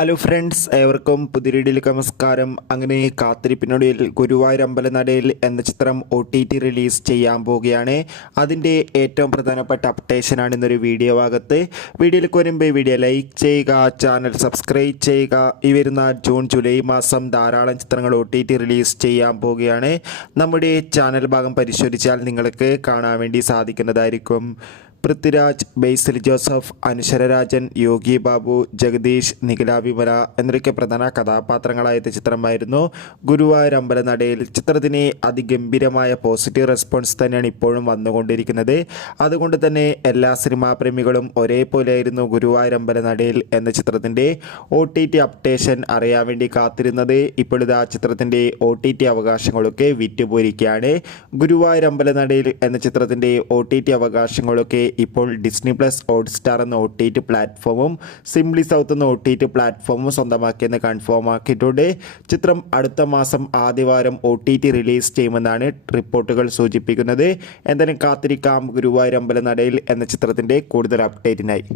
Hello friends, ഏവർക്കും പുതിയ വീഡിയോയിലേക്ക് നമസ്കാരം. അങ്ങനെ കാത്തിരിപ്പിനൊടുവിൽ ഗുരുവായൂർ അമ്പലനടയിൽ എന്ന ചിത്രം OTT റിലീസ് ചെയ്യാൻ പോവുകയാണ്. അതിൻ്റെ ഏറ്റവും പ്രധാനപ്പെട്ട അപ്ഡേഷനാണ് ഇന്നൊരു വീഡിയോ ഭാഗത്ത്. വീഡിയോയിലേക്ക് വരുമ്പോൾ വീഡിയോ ലൈക്ക് ചെയ്യുക, ചാനൽ സബ്സ്ക്രൈബ് ചെയ്യുക. ഈ വരുന്ന ജൂൺ ജൂലൈ മാസം ധാരാളം ചിത്രങ്ങൾ OTT റിലീസ് ചെയ്യാൻ പോവുകയാണ്. നമ്മുടെ ചാനൽ ഭാഗം പരിശോധിച്ചാൽ നിങ്ങൾക്ക് കാണാൻ വേണ്ടി സാധിക്കുന്നതായിരിക്കും. പൃഥ്വിരാജ്, ബേസിൽ ജോസഫ്, അനശ്വര രാജൻ, യോഗി ബാബു, ജഗദീഷ്, നിഖില വിമല എന്നൊക്കെ പ്രധാന കഥാപാത്രങ്ങളായ ചിത്രമായിരുന്നു ഗുരുവായൂർ അമ്പലനടയിൽ. ചിത്രത്തിന് അതിഗംഭീരമായ പോസിറ്റീവ് റെസ്പോൺസ് തന്നെയാണ് ഇപ്പോഴും വന്നുകൊണ്ടിരിക്കുന്നത്. അതുകൊണ്ട് തന്നെ എല്ലാ സിനിമാ പ്രേമികളും ഒരേപോലെയായിരുന്നു ഗുരുവായൂർ അമ്പലനടയിൽ എന്ന ചിത്രത്തിൻ്റെ OTT അപ്ഡേഷൻ അറിയാൻ വേണ്ടി കാത്തിരുന്നത്. ഇപ്പോഴിതാ ചിത്രത്തിൻ്റെ OTT അവകാശങ്ങളൊക്കെ വിറ്റുപോയിരിക്കുകയാണ്. ഗുരുവായൂർ അമ്പലനടയിൽ എന്ന ചിത്രത്തിൻ്റെ OTT അവകാശങ്ങളൊക്കെ ഇപ്പോൾ ഡിസ്നി പ്ലസ്, ഹോട്ട്സ്റ്റാർ എന്ന OTT പ്ലാറ്റ്ഫോമും സിംപ്ലി സൗത്ത് എന്ന OTT പ്ലാറ്റ്ഫോമും സ്വന്തമാക്കിയെന്ന് കൺഫേം ആക്കിയിട്ടുണ്ട്. ചിത്രം അടുത്ത മാസം ആദ്യവാരം OTT റിലീസ് ചെയ്യുമെന്നാണ് റിപ്പോർട്ടുകൾ സൂചിപ്പിക്കുന്നത്. എന്തായാലും കാത്തിരിക്കാം ഗുരുവായൂർ അമ്പലനടയിൽ എന്ന ചിത്രത്തിൻ്റെ കൂടുതൽ അപ്ഡേറ്റിനായി.